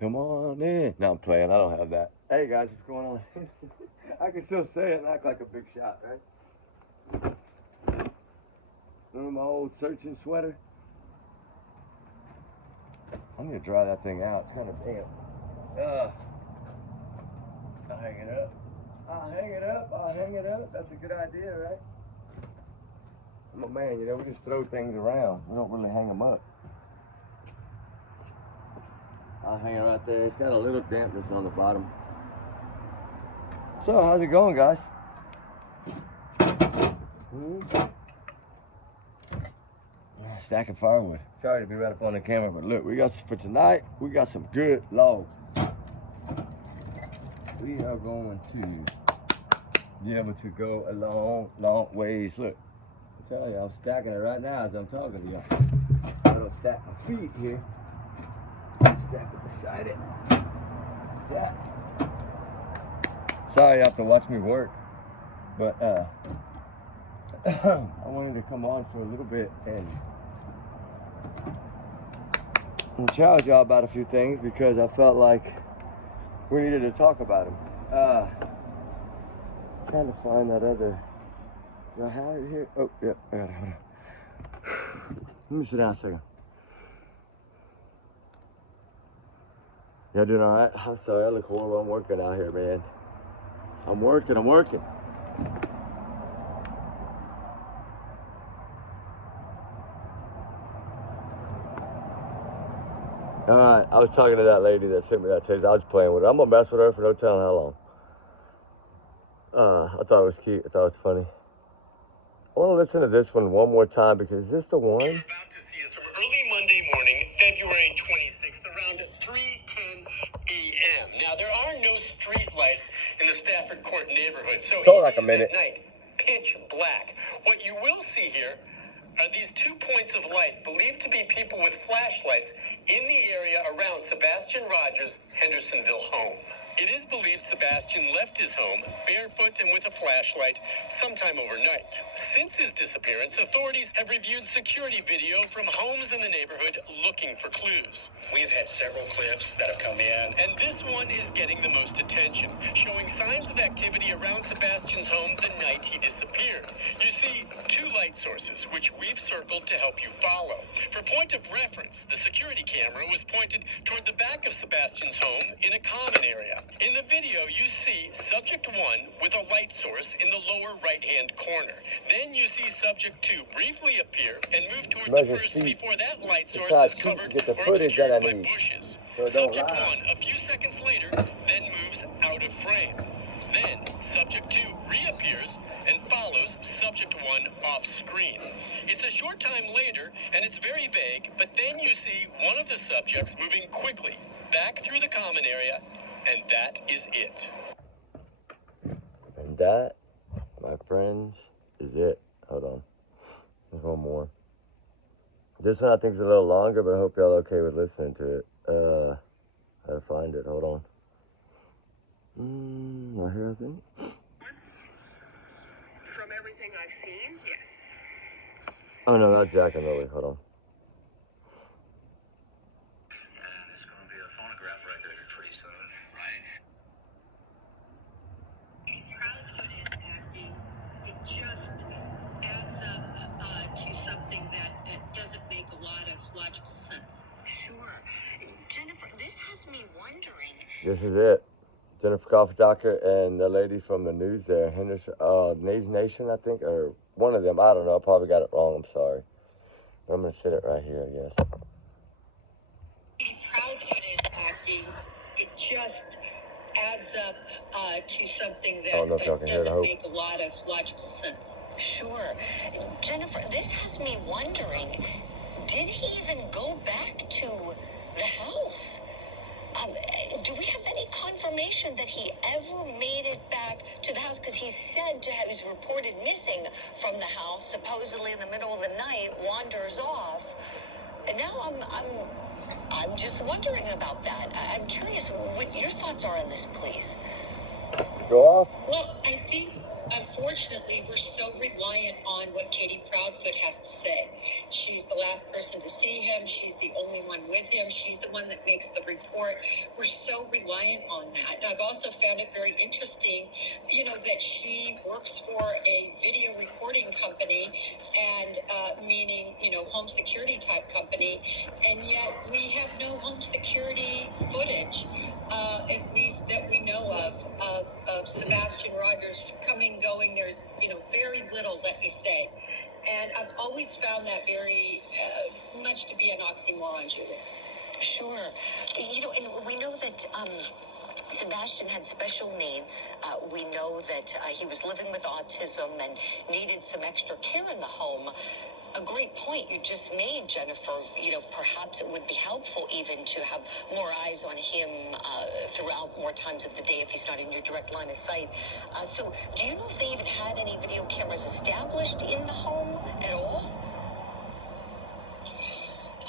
Come on in. No, I'm playing. I don't have that. Hey guys, what's going on? I can still say it and act like a big shot, right? Remember my old searching sweater? I'm gonna dry that thing out. It's kind of damp. I'll hang it up. I'll hang it up. I'll hang it up. That's a good idea, right? I'm a man, you know, we just throw things around. We don't really hang them up. I'll hang it right there. It's got a little dampness on the bottom. So, how's it going, guys? Stacking firewood. Sorry to be right up on the camera, but look, we got for tonight. We got some good logs. We are going to be able to go a long, long ways. Look, I'm telling you, I'm stacking it right now as I'm talking to y'all. I don't stack my feet here. Stack it beside it. Stack. Sorry you have to watch me work, but I wanted to come on for a little bit and challenge y'all about a few things because I felt like we needed to talk about them. Trying to find that other. Do I have it here? Oh, yeah, I got it. Hold on. Let me sit down a second. Y'all doing all right? I'm sorry, I look horrible. I'm working out here, man. I'm working. All right, I was talking to that lady that sent me that text. I was playing with her. I'm gonna mess with her for no telling how long. I thought it was cute. I thought it was funny. I want to listen to this one more time because is this the one? What you're about to see is from early Monday morning, February 26th, around 3:10 a.m. Now, there are no street lights in the Stafford Court neighborhood, so Hold like a minute. at night, pitch black. What you will see here are these 2 points of light believed to be people with flashlights in the area around Sebastian Rogers' Hendersonville home. It is believed Sebastian left his home barefoot and with a flashlight sometime overnight. Since his disappearance, authorities have reviewed security video from homes in the neighborhood looking for clues. We've had several clips that have come in, and this one is getting the most attention, showing signs of activity around Sebastian's home the night he disappeared. You see 2 light sources, which we've circled to help you follow. For point of reference, the security camera was pointed toward the back of Sebastian's home in a common area. In the video, you see subject 1 with a light source in the lower right-hand corner. Then you see subject 2 briefly appear and move toward the first before that light source is covered or obscured by bushes. Subject 1, a few seconds later, then moves out of frame. Then, subject 2 reappears and follows subject 1 off screen. It's a short time later, and it's very vague, but then you see one of the subjects moving quickly back through the common area, and that is it. And that, my friends, is it. Hold on. There's one more. This one I think is a little longer, but I hope y'all okay with listening to it. How to find it. Hold on. Right here, I think. From everything I've seen, yes. Oh, no, not Jack and Lily. Hold on. And it's going to be a phonograph record pretty soon, right? Proudfoot is acting. It just adds up to something that doesn't make a lot of logical sense. Sure. Jennifer, this has me wondering. This is it. Jennifer Coffee Doctor and the lady from the news there, Henderson, News Nation, I think, or one of them. I don't know. I probably got it wrong. I'm sorry. But I'm going to sit it right here, I guess. Proudfoot is acting. It just adds up to something that doesn't make a lot of logical sense. Sure. Jennifer, this has me wondering, did he even go back to the house? Do we have any confirmation that he ever made it back to the house? Because he's said to have, he's reported missing from the house, supposedly in the middle of the night, wanders off. And now I'm just wondering about that. I'm curious what your thoughts are on this, please. Go off. Well, I think unfortunately, we're so reliant on what Katie Proudfoot has to say. She's the last person to see him. She's the only one with him. She's the one that makes the report. We're so reliant on that. And I've also found it very interesting, that she works for a video recording company and meaning, home security type company. And yet we have no home security footage, at least that we know of Sebastian Rogers coming, going. There's, very little, let me say. And I've always found that very much to be an oxymoron, Julie. Sure. And we know that Sebastian had special needs. We know that he was living with autism and needed some extra care in the home. A great point you just made, Jennifer. Perhaps it would be helpful even to have more eyes on him throughout more times of the day if he's not in your direct line of sight. So do you know if they even had any video cameras established in the home at all?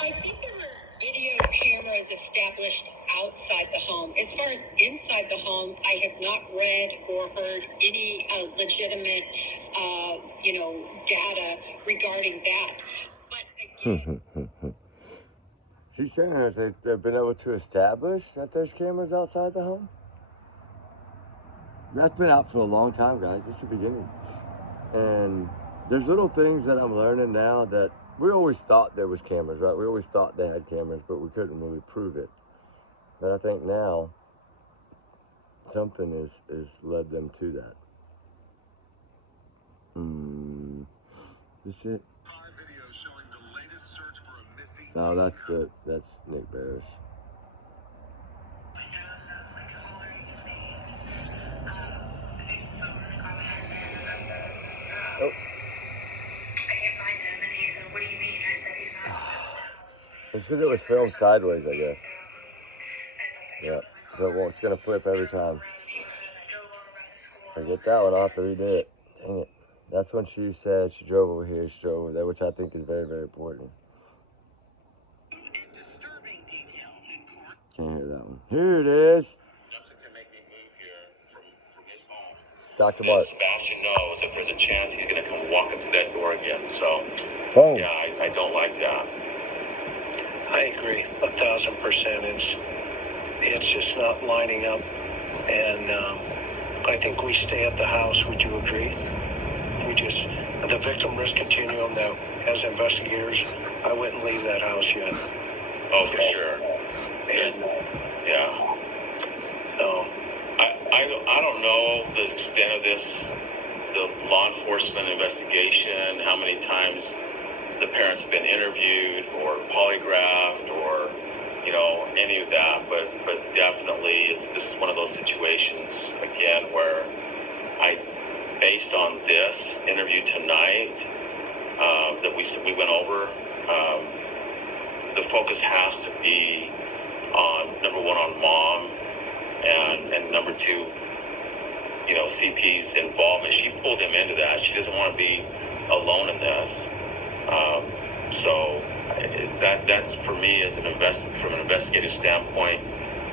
I think there were video cameras established outside the home. As far as inside the home, I have not read or heard any legitimate, data regarding that. But again, she's saying that they've been able to establish that there's cameras outside the home? That's been out for a long time, guys. It's the beginning. And there's little things that I'm learning now that we always thought there was cameras, right? We always thought they had cameras, but we couldn't really prove it. But I think now something is led them to that. Is it? No, that's Nick Bears. Oh. I can't find him, and he said, "What do you mean?" I said, "He's not inside the house." It's because it was filmed sideways, I guess. Yeah, so it's gonna flip every time. Forget that one, I'll have to redo it. Dang it. That's when she said she drove over here, she drove over there, which I think is very, very important. Can't hear that one. Here it is. Nothing can make me move here from his home. Dr. Mark. Sebastian knows if there's a chance he's going to come walking through that door again. So, Boom. yeah, I don't like that. I agree 1,000%. It's just not lining up, and I think we stay at the house. Would you agree? The victim risk continuum that, as investigators, I wouldn't leave that house yet. Oh, for sure. And yeah. So, I don't know the extent of this, the law enforcement investigation, how many times the parents have been interviewed or polygraphed or, any of that, but definitely this is one of those situations, again, where based on this interview tonight that we went over, the focus has to be on, number one, on mom, and number two, CP's involvement. She pulled him into that. She doesn't want to be alone in this. So that's for me as from an investigative standpoint,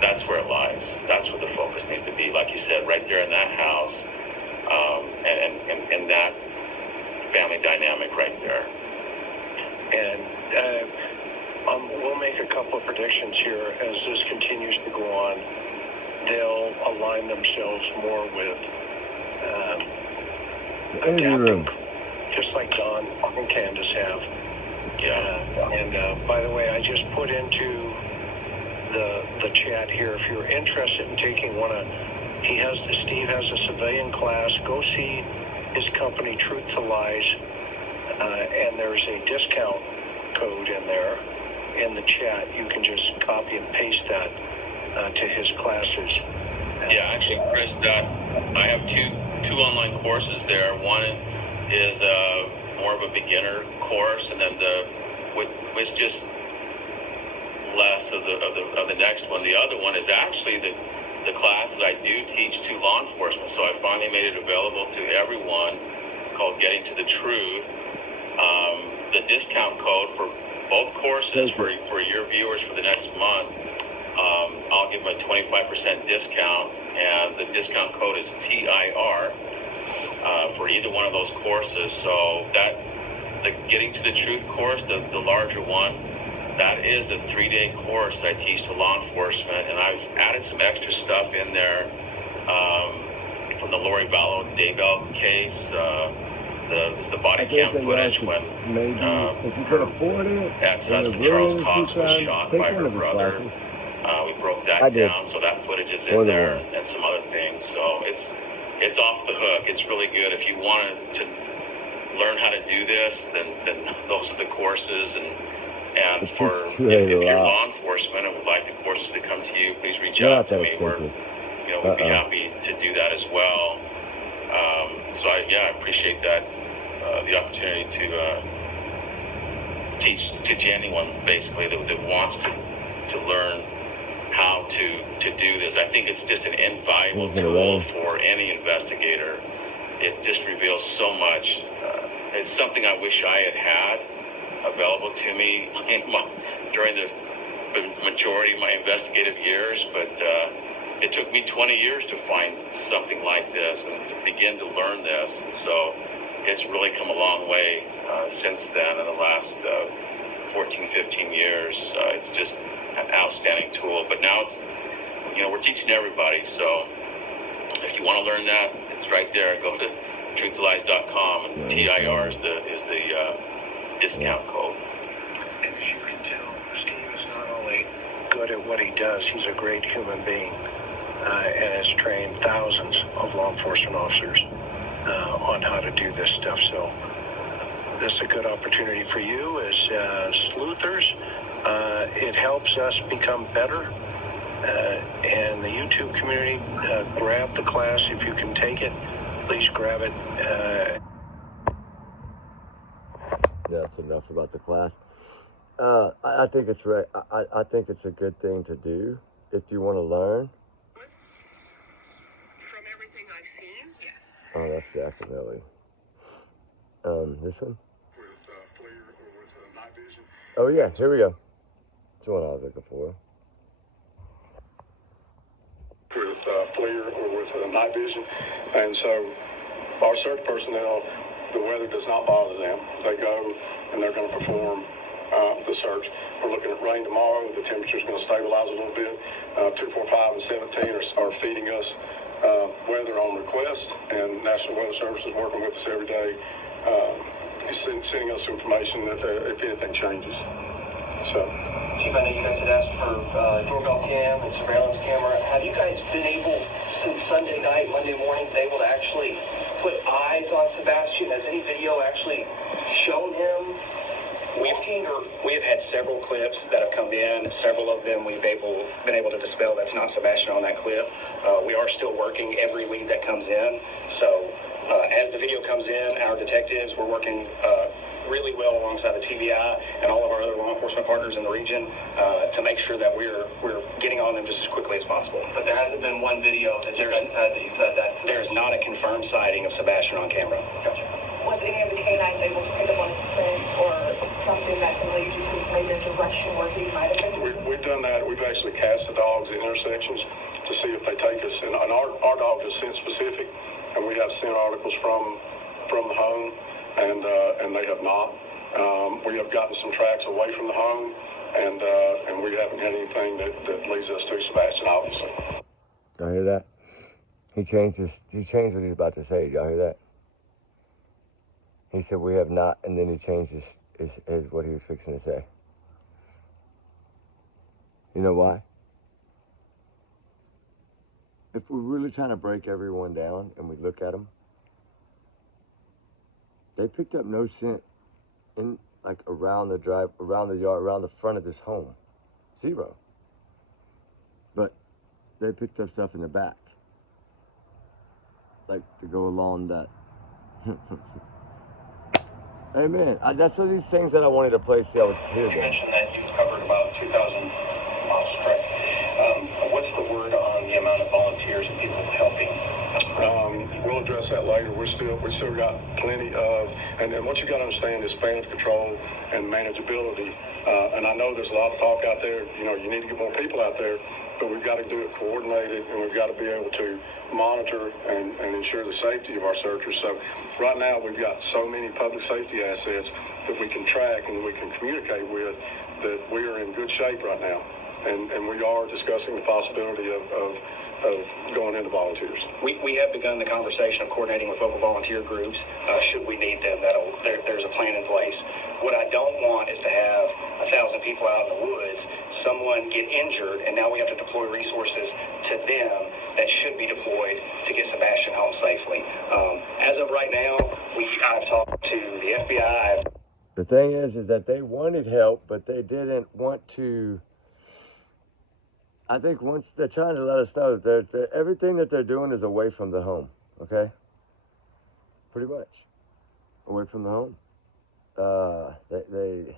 that's where it lies. That's where the focus needs to be. Like you said, right there in that house, and that family dynamic right there. And we'll make a couple of predictions here as this continues to go on. They'll align themselves more with adapting, just like Don and Candace have. And by the way, I just put into the chat here, if you're interested in taking Steve has a civilian class, go see his company, Truth to Lies, and there's a discount code in there in the chat. You can just copy and paste that to his classes. Yeah, actually, Chris, I have two online courses there. One is more of a beginner course, and then which just less of the next one. The other one is actually the class that I do teach to law enforcement. So I finally made it available to everyone. It's called Getting to the Truth. The discount code for both courses for your viewers for the next month, I'll give them a 25% discount, and the discount code is TIR. for either one of those courses. So that the Getting to the Truth course, the larger one, that is a 3-day course that I teach to law enforcement, and I've added some extra stuff in there from the Lori Vallow Daybell case. The body cam footage when if you could afford it, ex-husband Charles Cox was shot by her brother. We broke that down, so that footage is in there, and some other things. So it's off the hook. It's really good. If you wanted to learn how to do this, then those are the courses. And if you're law enforcement and would like the courses to come to you, please reach out to me. We'd be happy to do that as well. So I appreciate that, the opportunity to teach anyone basically that wants to learn how to do this. I think it's just an invaluable tool for any investigator. It just reveals so much. It's something I wish I had available to me during the majority of my investigative years, but it took me 20 years to find something like this and to begin to learn this. And so it's really come a long way since then. In the last 14, 15 years, it's just an outstanding tool. But now it's, we're teaching everybody. So if you want to learn that, it's right there. Go to truthlies.com, and TIR is the discount code. And as you can tell, Steve is not only good at what he does, he's a great human being and has trained thousands of law enforcement officers on how to do this stuff. So this is a good opportunity for you as sleuthers. It helps us become better. And the YouTube community, grab the class if you can take it. Please grab it. That's enough about the class. I think it's right. I think it's a good thing to do if you want to learn. From everything I've seen, yes. Oh, that's definitely. This one? With FLIR or with night vision. Oh yeah, here we go. That's the one I was looking for. With FLIR or with night vision, and so our search personnel, the weather does not bother them. They go and they're going to perform the search. We're looking at rain tomorrow. The temperature's going to stabilize a little bit. 245 and 17 are feeding us weather on request, and National Weather Service is working with us every day, sending us information that if anything changes. So. Chief, I know you guys had asked for doorbell cam and surveillance camera. Have you guys been able, since Sunday night, Monday morning, been able to actually put eyes on Sebastian? Has any video actually shown him? We have had several clips that have come in. Several of them we've been able to dispel. That's not Sebastian on that clip. We are still working every lead that comes in. So as the video comes in, our detectives, we're working really well alongside the TBI and all of our other law enforcement partners in the region to make sure that we're getting on them just as quickly as possible. But there hasn't been one video that you guys had that you said that. There's not a confirmed sighting of Sebastian on camera. Gotcha. Was any of the canines able to pick up on a scent or something that can lead you to maybe a direction where he might have been? We've done that. We've actually cast the dogs at intersections to see if they take us. And our dogs are scent specific, and we have scent articles from the home, and they have not. We have gotten some tracks away from the home, and we haven't had anything that leads us to Sebastian, obviously. Y'all hear that? He changed what he's about to say. Y'all hear that? He said we have not, and then he changed his what he was fixing to say. You know why? If we're really trying to break everyone down and we look at them, they picked up no scent in around the yard, around the front of this home. Zero. But they picked up stuff in the back. To go along that. Amen. That's one of these things that I wanted to play. See, I was here. You mentioned that you've covered about 2,000 miles, correct? What's the word on the amount of volunteers and people helping? We're we'll address that later. We still got plenty of, and what you got to understand is span of control and manageability. And I know there's a lot of talk out there. You know, you need to get more people out there, but we've got to do it coordinated, and we've got to be able to monitor and ensure the safety of our searchers. So right now we've got so many public safety assets that we can track and we can communicate with that we are in good shape right now. And we are discussing the possibility of going into volunteers. We have begun the conversation of coordinating with local volunteer groups should we need them. There's a plan in place. What I don't want is to have 1,000 people out in the woods, someone get injured, and now we have to deploy resources to them that should be deployed to get Sebastian home safely. As of right now, I've talked to the FBI. The thing is that they wanted help, but they didn't want to. I think once they're trying to let us know that everything that they're doing is away from the home, okay? Pretty much. Away from the home. They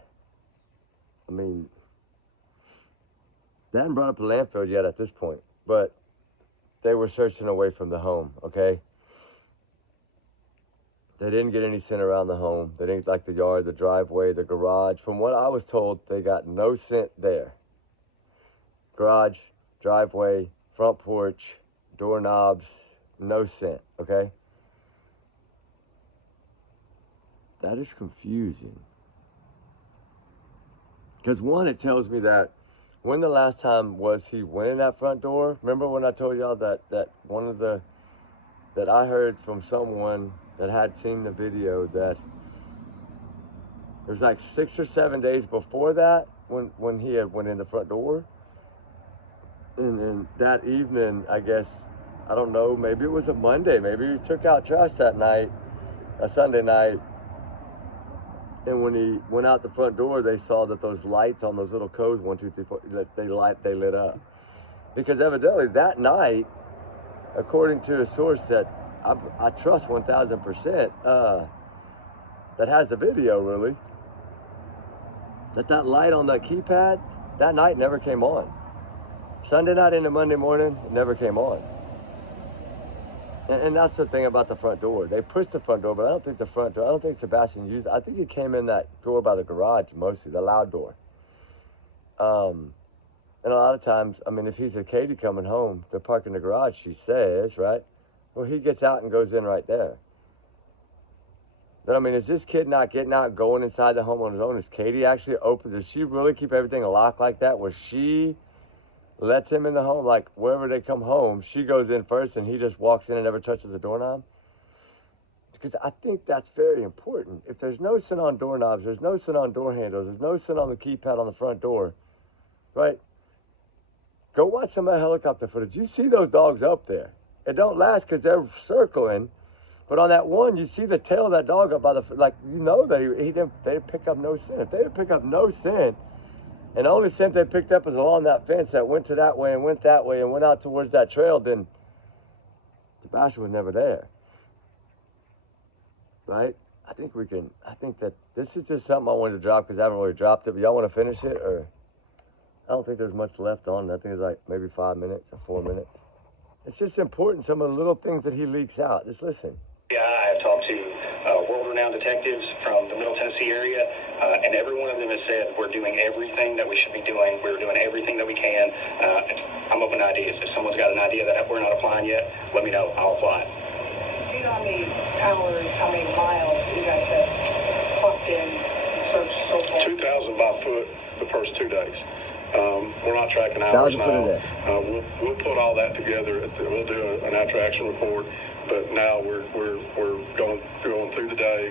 haven't brought up the landfill yet at this point, but they were searching away from the home, okay? They didn't get any scent around the home. They didn't like the yard, the driveway, the garage. From what I was told, they got no scent there. Garage, driveway, front porch, doorknobs, no scent, okay? That is confusing. Because one, it tells me that when the last time was he went in that front door? Remember when I told y'all that one of the, that I heard from someone that had seen the video that it was like 6 or 7 days before that when he had went in the front door. And that evening, I guess, I don't know, maybe it was a Monday. Maybe he took out trash that night, a Sunday night. And when he went out the front door, they saw that those lights on those little codes, 1, 2, 3, 4, they lit up. Because evidently that night, according to a source that I trust 1,000%, that has the video really, that light on that keypad, that night never came on. Sunday night into Monday morning, it never came on. And that's the thing about the front door. They pushed the front door, but I don't think Sebastian used it. I think he came in that door by the garage mostly, the loud door. And a lot of times, I mean, if he's a Katie coming home, they're parking in the garage, she says, right? Well, he gets out and goes in right there. But I mean, is this kid not getting out and going inside the home on his own? Is Katie actually open? Does she really keep everything locked like that? Where she lets him in the home, like wherever they come home, she goes in first and he just walks in and never touches the doorknob? Because I think that's very important. If there's no scent on doorknobs, there's no scent on door handles, there's no scent on the keypad on the front door, right? Go watch some of the helicopter footage. You see those dogs up there. It don't last because they're circling, but on that one, you see the tail of that dog up by the, like, you know that they didn't pick up no scent. If they didn't pick up no scent, and the only scent they picked up was along that fence that went to that way and went that way and went out towards that trail, then Sebastian was never there. Right? I think that this is just something I wanted to drop because I haven't really dropped it. But y'all want to finish it? Or I don't think there's much left on it. I think it's like maybe 5 minutes or 4 minutes. It's just important, some of the little things that he leaks out. Just listen. Yeah, I've talked to world-renowned detectives from the Middle Tennessee area, and every one of them has said we're doing everything that we should be doing. We're doing everything that we can. I'm open to ideas. If someone's got an idea that we're not applying yet, let me know. I'll apply it. Do you know how many hours, how many miles you guys have clocked in and searched so far? 2,000 by foot the first 2 days. We're not tracking hours now. We'll put all that together. We'll do an after-action report. But now we're going through the day,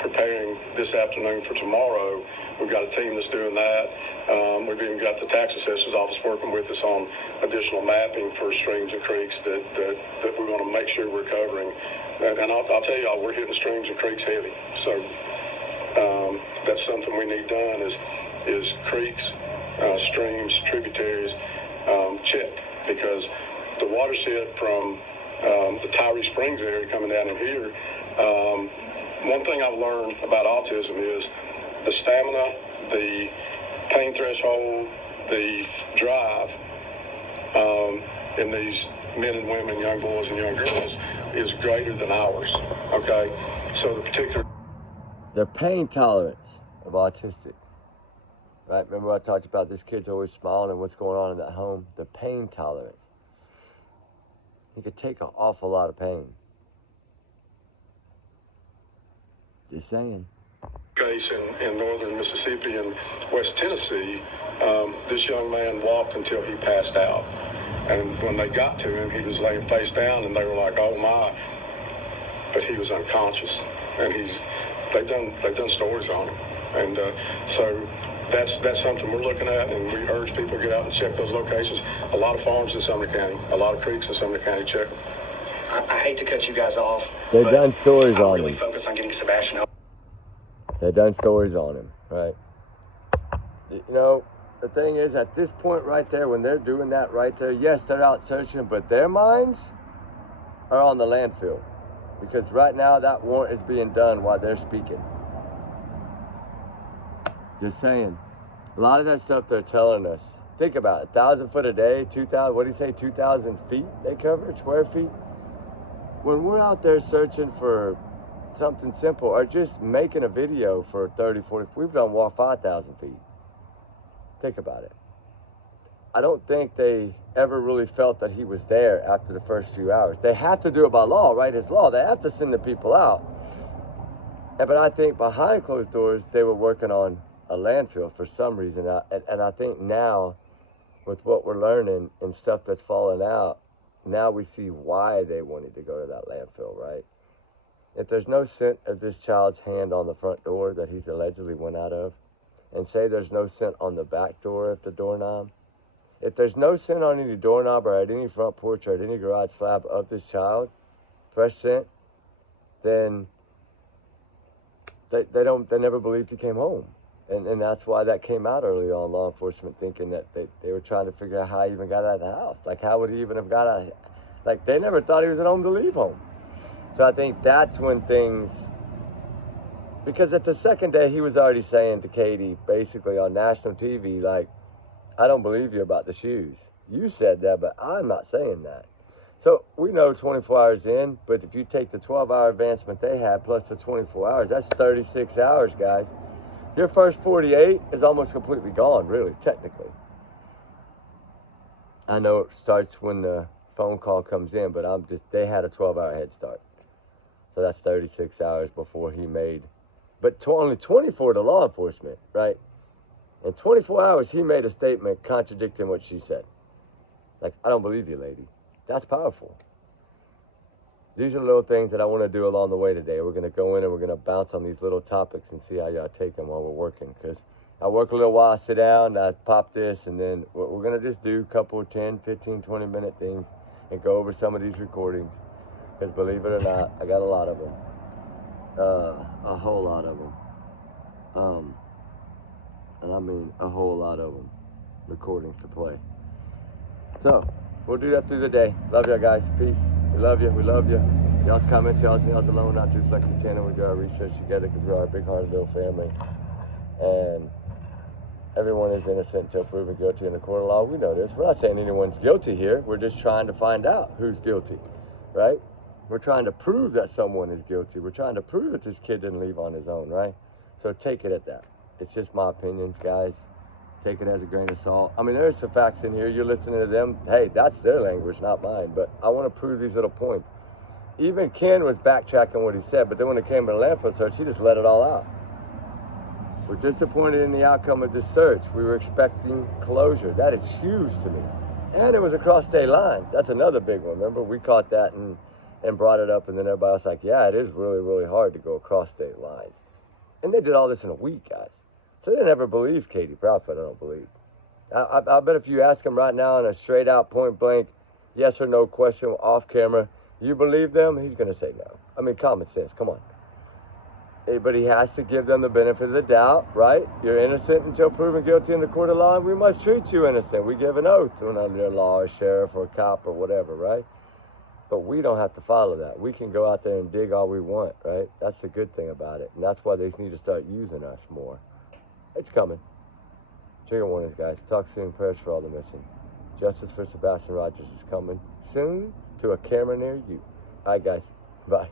preparing this afternoon for tomorrow. We've got a team that's doing that. We've even got the tax assessor's office working with us on additional mapping for streams and creeks that we're going to make sure we're covering. And I'll tell y'all, we're hitting streams and creeks heavy. So that's something we need done is creeks, streams, tributaries checked, because the watershed from the Tyree Springs area coming down in here, one thing I've learned about autism is the stamina, the pain threshold, the drive in these men and women, young boys and young girls is greater than ours, okay? So the particular... The pain tolerance of autistic, right? Remember I talked about this kid's always smiling and what's going on in that home? The pain tolerance. He could take an awful lot of pain. Just saying. Case in northern Mississippi and West Tennessee, this young man walked until he passed out. And when they got to him, he was laying face down, and they were like, "Oh my!" But he was unconscious, and they've done stories on him, and so that's something we're looking at, and we urge people to get out and check those locations. A lot of farms in Sumner County, a lot of creeks in Sumner County. Check them. I hate to cut you guys off. They've done stories on really him. Focus on getting Sebastian out. They've done stories on him, right? You know, the thing is, at this point right there, when they're doing that right there, yes, they're out searching, but their minds are on the landfill. Because right now, that warrant is being done while they're speaking. Just saying. A lot of that stuff they're telling us. Think about it. 1,000 foot a day, 2,000, what do you say, 2,000 feet they cover, square feet? When we're out there searching for something simple, or just making a video for 30, 40, we've done walk 5,000 feet. Think about it. I don't think they ever really felt that he was there after the first few hours. They have to do it by law, right? It's law. They have to send the people out. But I think behind closed doors, they were working on a landfill for some reason. And I think now, with what we're learning and stuff that's falling out, now we see why they wanted to go to that landfill, right? If there's no scent of this child's hand on the front door that he's allegedly went out of, and say there's no scent on the back door of the doorknob, if there's no scent on any doorknob or at any front porch or at any garage slab of this child, fresh scent, then they never believed he came home. And that's why that came out early on, law enforcement thinking that they were trying to figure out how he even got out of the house. Like, how would he even have got out? Like, they never thought he was at home to leave home. So I think that's when things, because at the second day, he was already saying to Katie, basically on national TV, like, "I don't believe you about the shoes. You said that, but I'm not saying that." So we know 24 hours in, but if you take the 12-hour advancement they had plus the 24 hours, that's 36 hours, guys. Your first 48 is almost completely gone, really, technically. I know it starts when the phone call comes in, but they had a 12-hour head start. So that's 36 hours before he made, but only 24 to law enforcement, right? In 24 hours, he made a statement contradicting what she said. Like, "I don't believe you, lady." That's powerful. These are little things that I want to do along the way today. We're going to go in and we're going to bounce on these little topics and see how y'all take them while we're working. Because I work a little while, I sit down, I pop this, and then we're going to just do a couple of 10, 15, 20-minute things and go over some of these recordings. Because believe it or not, I got a lot of them. A whole lot of them. And I mean a whole lot of them. Recordings to play. So, we'll do that through the day. Love y'all guys. Peace. We love you. We love you. Y'all's comments, y'all's alone, not just like the channel. We do our research together because we're our big-hearted little family. And everyone is innocent until proven guilty in the court of law. We know this. We're not saying anyone's guilty here. We're just trying to find out who's guilty, right? We're trying to prove that someone is guilty. We're trying to prove that this kid didn't leave on his own, right? So take it at that. It's just my opinions, guys. Take it as a grain of salt. I mean, there's some facts in here. You're listening to them. Hey, that's their language, not mine. But I want to prove these little points. Even Ken was backtracking what he said, but then when it came to the landfill search, he just let it all out. We're disappointed in the outcome of this search. We were expecting closure. That is huge to me. And it was across state lines. That's another big one. Remember, we caught that and brought it up, and then everybody was like, yeah, it is really, really hard to go across state lines. And they did all this in a week, guys. So they never believed Katie Proudfoot, I don't believe. I bet if you ask him right now in a straight out, point blank, yes or no question off camera, you believe them? He's going to say no. I mean, common sense, come on. But he has to give them the benefit of the doubt, right? You're innocent until proven guilty in the court of law, and we must treat you innocent. We give an oath when under law, or sheriff, or cop, or whatever, right? But we don't have to follow that. We can go out there and dig all we want, right? That's the good thing about it. And that's why they need to start using us more. It's coming. Trigger warnings, guys. Talk soon. Prayers for all the missing. Justice for Sebastian Rogers is coming soon to a camera near you. All right, guys. Bye.